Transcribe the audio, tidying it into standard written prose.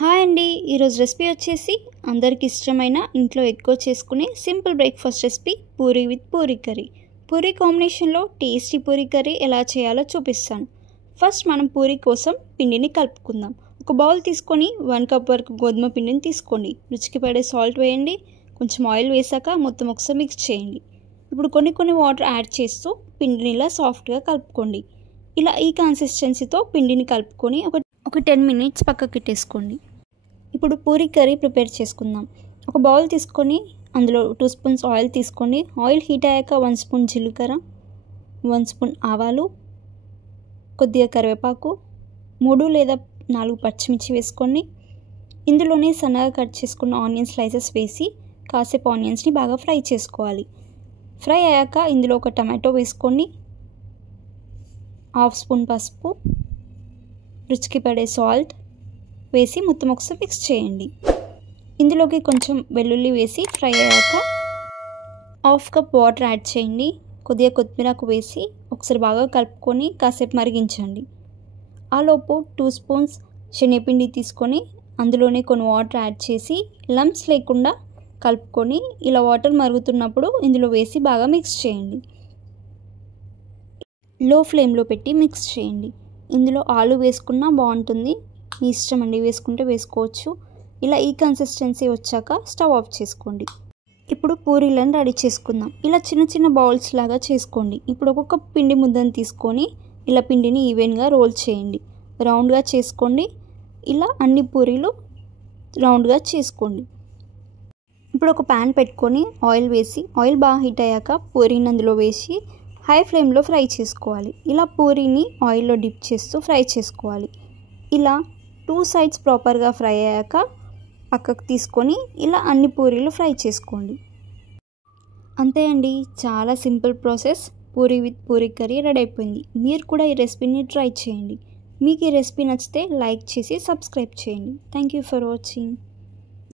Hi అండి, ఈరోజు recipe వచ్చేసి అందరికి ఇష్టమైన ఇంట్లో ఎక్కువ చేసుకునే simple breakfast recipe Puri with Puri curry. Puri కాంబినేషన్లో టేస్టీ పూరీ కర్రీ ఎలా చేయాలో చూపిస్తాను. ఫస్ట్ మనం పూరీ కోసం పిండిని కలుపుకుందాం. ఒక బౌల్ తీసుకొని 1 కప్ వరకు గోధుమ పిండిని తీసుకోండి. రుచికి పడే సాల్ట్ వేయండి. కొంచెం ఆయిల్ వేసాక మొత్తం ఒకసారి మిక్స్ చేయండి. ఇప్పుడు కొన్ని వాటర్ యాడ్ చేస్తూ పిండిని ఇలా సాఫ్ట్గా కలుపుకోండి. ఇలా ఈ కన్సిస్టెన్సీతో పిండిని కలుపుకొని ఒక 10 మినిట్స్ పక్కకి పెట్టేసుకోండి. ఇప్పుడు పూరీ కర్రీ ప్రిపేర్ చేసుకుందాం. ఒక బౌల్ తీసుకొని అందులో 2 స్పూన్స్ ఆయిల్ తీసుకోండి. ఆయిల్ హీట్ అయ్యాక 1 స్పూన్ జీలకర్ర, 1 స్పూన్ ఆవాలు, కొద్దిగా కరివేపాకు, 3 లేదా 4 పచ్చిమిర్చి వేసుకోండి. ఇందులోనే సన్నగా కట్ చేసుకున్న ఆనియన్ స్లైసెస్ వేసి కాసేపు ఆనియన్స్ని బాగా ఫ్రై చేసుకోవాలి. ఫ్రై అయ్యాక ఇందులో ఒక టమాటో వేసుకోండి. 1/2 స్పూన్ పసుపు, రుచికి పడే సాల్ట్ వేసి మొత్తం ఒకసారి మిక్స్ చేయండి. ఇందులోకి కొంచెం వెల్లుల్లి వేసి ఫ్రై అయ్యాక 1/2 కప్ వాటర్ యాడ్ చేయండి. కొద్దిగా కొత్తిమీరకు వేసి ఒకసారి బాగా కలుపుకొని కాసేపు మరిగించండి. ఆలోపు 2 స్పూన్స్ శనగపిండి తీసుకొని అందులోనే కొన్ని వాటర్ యాడ్ చేసి లంప్స్ లేకుండా కలుపుకొని ఇలా వాటర్ మరుగుతున్నప్పుడు ఇందులో వేసి బాగా మిక్స్ చేయండి. లో ఫ్లేమ్లో పెట్టి మిక్స్ చేయండి. ఇందులో ఆలు వేసుకున్నా బాగుంటుంది, మీ ఇష్టం అండి, వేసుకుంటే వేసుకోవచ్చు. ఇలా ఈ కన్సిస్టెన్సీ వచ్చాక స్టవ్ ఆఫ్ చేసుకోండి. ఇప్పుడు పూరీలను రెడీ చేసుకుందాం. ఇలా చిన్న బౌల్స్ లాగా చేసుకోండి. ఇప్పుడు ఒక్కొక్క పిండి ముద్దను తీసుకొని ఇలా పిండిని ఈవెన్గా రోల్ చేయండి. రౌండ్గా చేసుకోండి. ఇలా అన్ని పూరీలు రౌండ్గా చేసుకోండి. ఇప్పుడు ఒక ప్యాన్ పెట్టుకొని ఆయిల్ వేసి ఆయిల్ బాగా హీట్ అయ్యాక పూరీని అందులో వేసి హై ఫ్లేమ్లో ఫ్రై చేసుకోవాలి. ఇలా పూరీని ఆయిల్లో డిప్ చేస్తూ ఫ్రై చేసుకోవాలి. ఇలా 2 సైడ్స్ ప్రాపర్గా ఫ్రై అయ్యాక పక్కకు తీసుకొని ఇలా అన్ని పూరీలు ఫ్రై చేసుకోండి. అంతే అండి, చాలా simple process. Puri with Puri curry ready అయిపోయింది. మీరు కూడా ఈ రెసిపీని ట్రై చేయండి. మీకు ఈ రెసిపీ నచ్చితే లైక్ చేసి సబ్స్క్రైబ్ చేయండి. Thank you for watching.